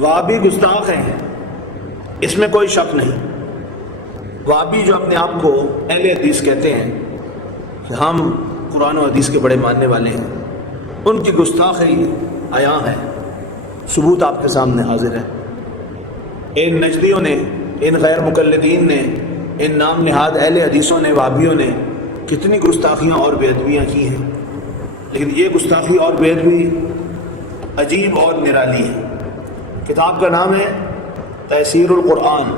وہابی گستاخ ہیں، اس میں کوئی شک نہیں۔ وہابی جو اپنے آپ کو اہل حدیث کہتے ہیں کہ ہم قرآن و حدیث کے بڑے ماننے والے ہیں، ان کی گستاخی عیاں ہے، ثبوت آپ کے سامنے حاضر ہے۔ ان نجدیوں نے، ان غیر مقلدین نے، ان نام نہاد اہل حدیثوں نے، وہابیوں نے کتنی گستاخیاں اور بے ادبیاں کی ہیں، لیکن یہ گستاخی اور بے ادبی عجیب اور نرالی ہے۔ کتاب کا نام ہے تیسیر القرآن،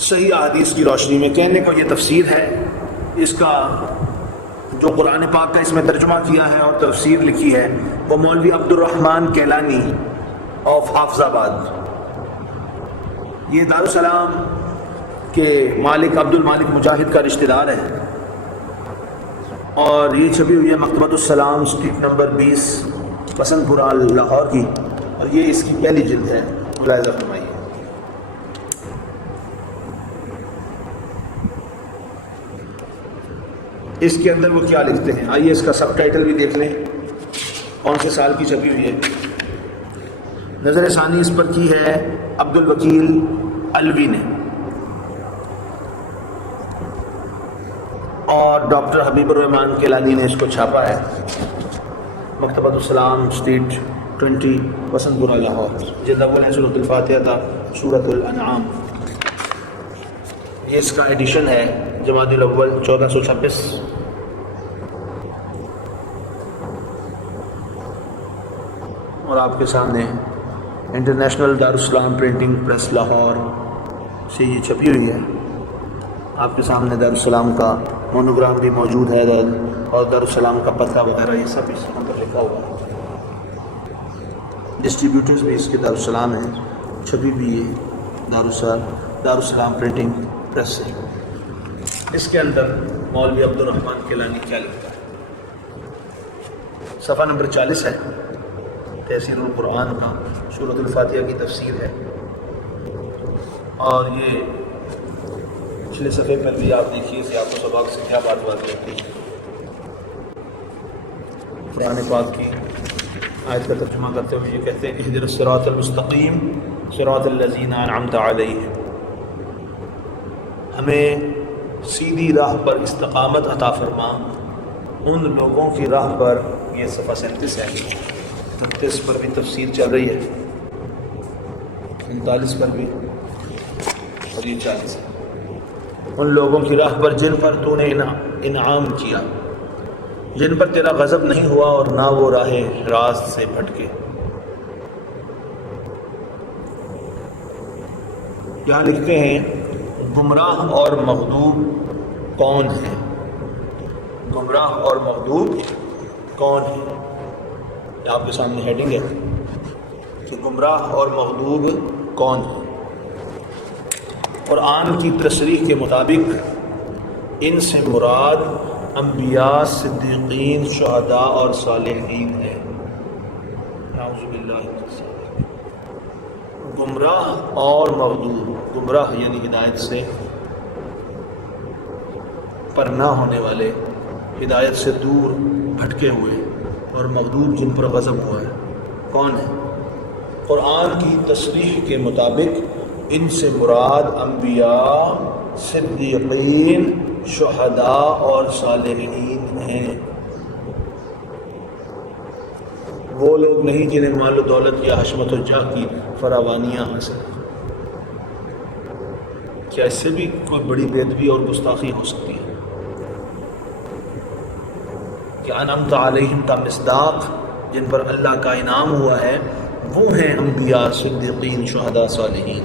صحیح احادیث کی روشنی میں۔ کہنے کو یہ تفسیر ہے، اس کا جو قرآن پاک کا اس میں ترجمہ کیا ہے اور تفسیر لکھی ہے وہ مولوی عبد الرحمن کیلانی آف حافظ آباد۔ یہ دارالسلام کے مالک عبد المالک مجاہد کا رشتہ دار ہے، اور یہ چھپی ہوئی ہے مکتبۃ السلام اسٹریٹ نمبر 20 بسنت پورہ لاہور کی، اور یہ اس کی پہلی جلد ہے، ملاحظہ فرمائیے۔ اس کے اندر وہ کیا لکھتے ہیں، آئیے اس کا سب ٹائٹل بھی دیکھ لیں، کون سے سال کی چھپی ہوئی ہے۔ نظر ثانی اس پر کی ہے عبد الوکیل الوی نے، اور ڈاکٹر حبیب الرحمان کیلانی نے اس کو چھاپا ہے، مکتبۃ السلام اسٹریٹ 20 بسنت پورہ لاہور۔ جلد اول ہے سورۃ الفاتحہ تھا، سورۃ الانعام۔ یہ اس کا ایڈیشن ہے جمادی الاول 1426۔ اور آپ کے سامنے انٹرنیشنل دارالسلام پرنٹنگ پریس لاہور سے یہ چھپی ہوئی ہے۔ آپ کے سامنے دارالسلام کا مونوگرام بھی موجود ہے، اور دارالسلام کا پتہ وغیرہ یہ سب اس پر لکھا ہوا ہے۔ ڈسٹریبیوٹرز بھی اس کے دارالسلام ہیں، چھپی بھی یہ دارالسلام پرنٹنگ پریس سے۔ اس کے اندر مولوی عبد الرحمن کیلانی کیا لکھتا ہے، صفحہ نمبر 40 ہے، تیسیر القرآن کا سورۃ الفاتحہ کی تفسیر ہے، اور یہ پچھلے صفحے پر بھی آپ دیکھیے سیاق و سباق سے کیا بات کرتی ہے۔ قرآن پاک کی آیت کا ترجمہ کرتے ہوئے یہ کہتے ہیں اہدنا الصراط المستقیم صراط الذین انعمت علیہم، ہمیں سیدھی راہ پر استقامت عطا فرما ان لوگوں کی راہ پر۔ یہ صفحہ 37 ہے، 38 پر بھی تفسیر چل رہی ہے، 39 پر بھی، اور یہ 40 ہے۔ ان لوگوں کی راہ پر جن پر تو نے انعام کیا، جن پر تیرا غضب نہیں ہوا اور نہ وہ راہ راست سے بھٹکے۔ یہاں لکھتے ہیں گمراہ اور مغضوب کون ہیں، گمراہ اور مغضوب کون ہیں۔ یہ آپ کے سامنے ہیڈنگ ہے کہ گمراہ اور مغضوب کون ہیں۔ قرآن کی تصریح کے مطابق ان سے مراد انبیاء، صدیقین، شہداء اور صالحین ہیں۔ نعوذ باللہ من الظالمین۔ گمراہ اور مغضوب، گمراہ یعنی ہدایت سے پرنا ہونے والے، ہدایت سے دور بھٹکے ہوئے، اور مغضوب جن پر غضب ہوا ہے، کون ہے؟ قرآن کی تصریح کے مطابق ان سے مراد انبیاء، صدیقین، شہداء اور صالحین ہیں۔ وہ لوگ نہیں جنہیں مال و دولت یا حشمت و جاہ کی فراوانیاں حاصل۔ کیا اس سے بھی کوئی بڑی بے ادبی اور گستاخی ہو سکتی ہے؟ کہ انعمت علیہم کا مصداق جن پر اللہ کا انعام ہوا ہے وہ ہیں انبیاء، صدیقین، شہداء، صالحین۔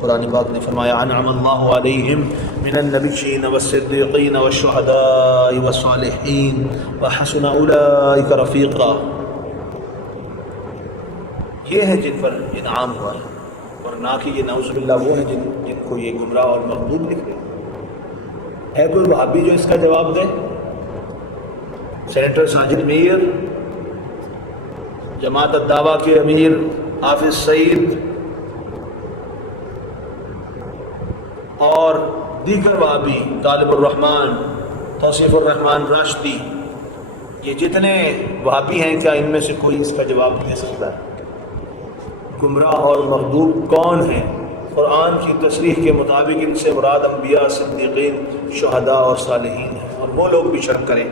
قرآن پاک نے فرمایا انعم اللہ علیہم من النبیین والصدیقین والشہداء والصالحین وحسن اولئک رفیقا۔ یہ ہیں جن پر انعام ہوا ہے، اور نہ کہ یہ نعوذ باللہ وہ ہیں جن کو یہ گمراہ اور مغضوب لکھ رہے ہیں۔ ہے کوئی وہابی جو اس کا جواب دے؟ سینیٹر ساجد میر، جماعت الدعویٰ کے امیر حافظ سعید، اور دیگر وہابی، طالب الرحمن، توصیف الرحمن راشدی، یہ جتنے وہابی ہیں، کیا ان میں سے کوئی اس کا جواب دے سکتا ہے؟ گمراہ اور مغضوب کون ہیں؟ قرآن کی تصریح کے مطابق ان سے مراد انبیاء، صدیقین، شہداء اور صالحین ہیں۔ اور وہ لوگ بھی شک کریں،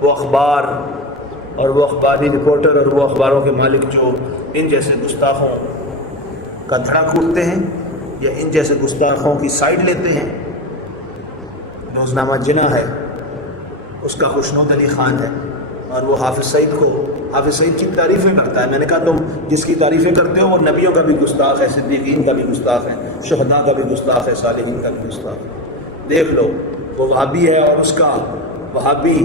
وہ اخبار اور وہ اخباری رپورٹر اور وہ اخباروں کے مالک جو ان جیسے گستاخوں کا دھڑا کھودتے ہیں یا ان جیسے گستاخوں کی سائیڈ لیتے ہیں۔ روزنامہ جناح ہے، اس کا خوشنود علی خان ہے، اور وہ حافظ سعید کی تعریفیں کرتا ہے۔ میں نے کہا تم جس کی تعریفیں کرتے ہو وہ نبیوں کا بھی گستاخ ہے، صدیقین کا بھی گستاخ ہے، شہداء کا بھی گستاخ ہے، صالحین کا بھی گستاخ ہے۔ دیکھ لو وہ وہابی ہے، اور اس کا وہابی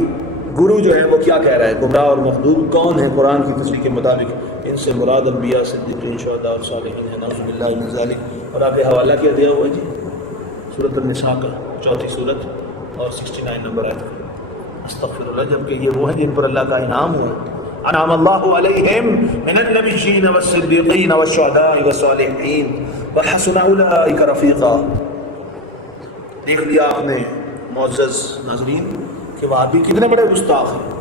گرو جو ہے وہ کیا کہہ رہا ہے؟ گمراہ اور مغضوب کون ہے؟ قرآن کی تصریح کے مطابق ان سے مراد انبیاء، صدیقین، شہداء اور صالحین ہیں، نعوذ باللہ من ذالک۔ اور آگے حوالہ کیا دیا ہوا ہے جی؟ سورۃ النساء کا 4 سورت اور 69 نمبر آیت۔ استغفر اللہ، جبکہ یہ وہ ہیں جن پر اللہ کا انعام ہوا۔ انعم اللہ علیہم من النبیین والصدیقین والشہداء والصالحین وحسن اولئک رفیقا۔ دیکھ لیا آپ نے معزز ناظرین کہ وہابی کتنے بڑے گستاخ ہیں۔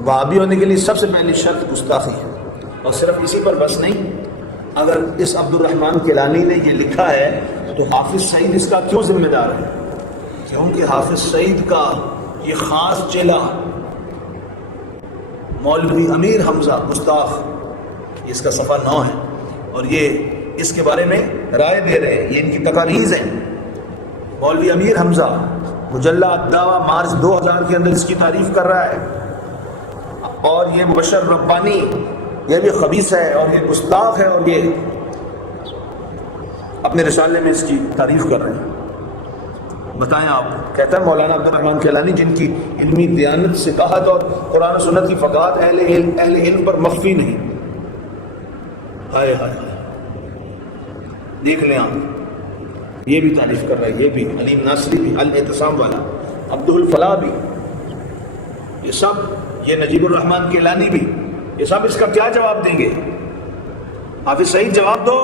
وہابی ہونے کے لیے سب سے پہلی شرط گستاخی ہے، اور صرف اسی پر بس نہیں۔ اگر اس عبد الرحمن کیلانی نے یہ لکھا ہے تو حافظ سعید اس کا کیوں ذمہ دار ہے؟ کیونکہ حافظ سعید کا یہ خاص چیلا مولوی امیر حمزہ گستاخ، اس کا صفحہ 9 ہے، اور یہ اس کے بارے میں رائے دے رہے ہیں، یہ ان کی تقاریض ہیں۔ مولوی امیر حمزہ مجلہ الدعوہ مارچ 2000 کے اندر اس کی تعریف کر رہا ہے، اور یہ مبشر ربانی یہ بھی خبیث ہے اور یہ گستاخ ہے، اور یہ اپنے رسالے میں اس کی تعریف کر رہے ہیں۔ بتائیں آپ، کہتا ہے مولانا عبد الرحمن کیلانی جن کی علمی دیانت، ثقافت اور قرآن و سنت کی فقاہت اہل علم پر مخفی نہیں۔ ہائے ہائے ہائے، دیکھ لیں آپ، یہ بھی تعریف کر رہا ہے، یہ بھی علیم ناصری بھی، الاعتصام والا، عبد الفلاح بھی، یہ سب، یہ نجیب الرحمن کیلانی بھی، یہ سب اس کا کیا جواب دیں گے؟ حافظ سعید جواب دو،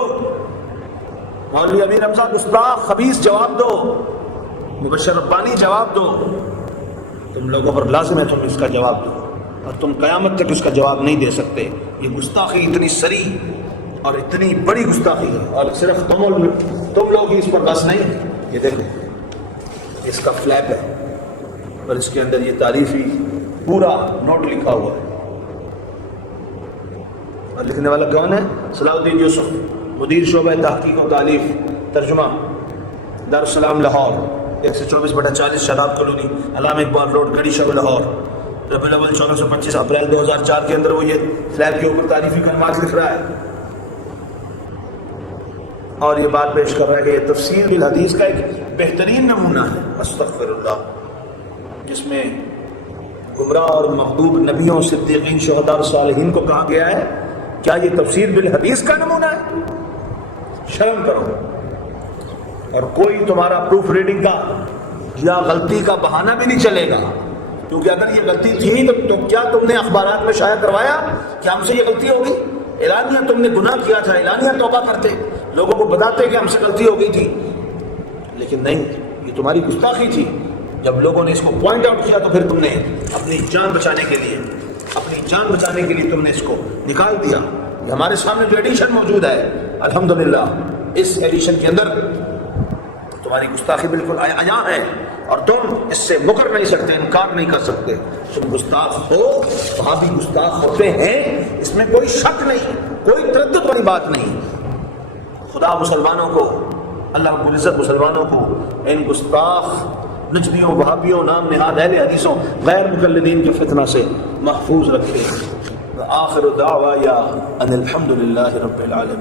مولوی امیر حمزہ گستاخ خبیث جواب دو، مبشر ربانی جواب دو۔ تم لوگوں پر لازم ہے تم اس کا جواب دو، اور تم قیامت تک اس کا جواب نہیں دے سکتے۔ یہ گستاخی اتنی سری اور اتنی بڑی گستاخی ہے، اور صرف تم لوگ ہی اس پر بس نہیں۔ یہ دیکھیں، اس کا فلیپ ہے اور اس کے اندر یہ تعریفی پورا نوٹ لکھا ہوا ہے، اور لکھنے والا کون ہے؟ صلاح الدین یوسف، مدیر شعبہ تحقیق و تالیف، ترجمہ دارالسلام لاہور، 124/40 شاداب کالونی، علامہ اقبال روڈ، گڑھی شب لاہور، ربیع الاول 1425 اپریل 2004 کے اندر وہ یہ فلیپ کے اوپر تعریفی کلمات لکھ رہا ہے، اور یہ بات پیش کر رہا ہے کہ یہ تفسیر بالحدیث کا ایک بہترین نمونہ ہے، استغفر اللہ، جس میں گمراہ اور مغضوب نبیوں، صدیقین، شہداء اور صالحین کو کہا گیا ہے۔ کیا یہ تفسیر بالحدیث کا نمونہ ہے؟ شرم کرو، اور کوئی تمہارا پروف ریڈنگ کا یا غلطی کا بہانہ بھی نہیں چلے گا، کیونکہ اگر یہ غلطی تھی تو کیا تم نے اخبارات میں شائع کروایا کہ ہم سے یہ غلطی ہوگی؟ اعلانیہ تم نے گناہ کیا تھا، اعلانیہ توبہ کرتے، لوگوں کو بتاتے کہ ہم سے غلطی ہو گئی تھی، لیکن نہیں، یہ تمہاری گستاخی تھی۔ جب لوگوں نے اس کو پوائنٹ آؤٹ کیا تو پھر تم نے اپنی جان بچانے کے لیے تم نے اس کو نکال دیا۔ یہ ہمارے سامنے جو ایڈیشن موجود ہے، الحمدللہ اس ایڈیشن کے اندر تمہاری گستاخی بالکل عیاں ہے، اور تم اس سے مکر نہیں سکتے، انکار نہیں کر سکتے۔ تم گستاخ ہو، وہاں بھی گستاخ ہوتے ہیں، اس میں کوئی شک نہیں، کوئی تردد والی بات نہیں۔ خدا مسلمانوں کو، اللہ رب العزت مسلمانوں کو ان گستاخ نجدیوں، وہابیوں، نام نہاد اہل حدیثوں، غیر مقلدین کے فتنہ سے محفوظ رکھے۔ آخر دعوایا ان الحمد للہ رب العالمین۔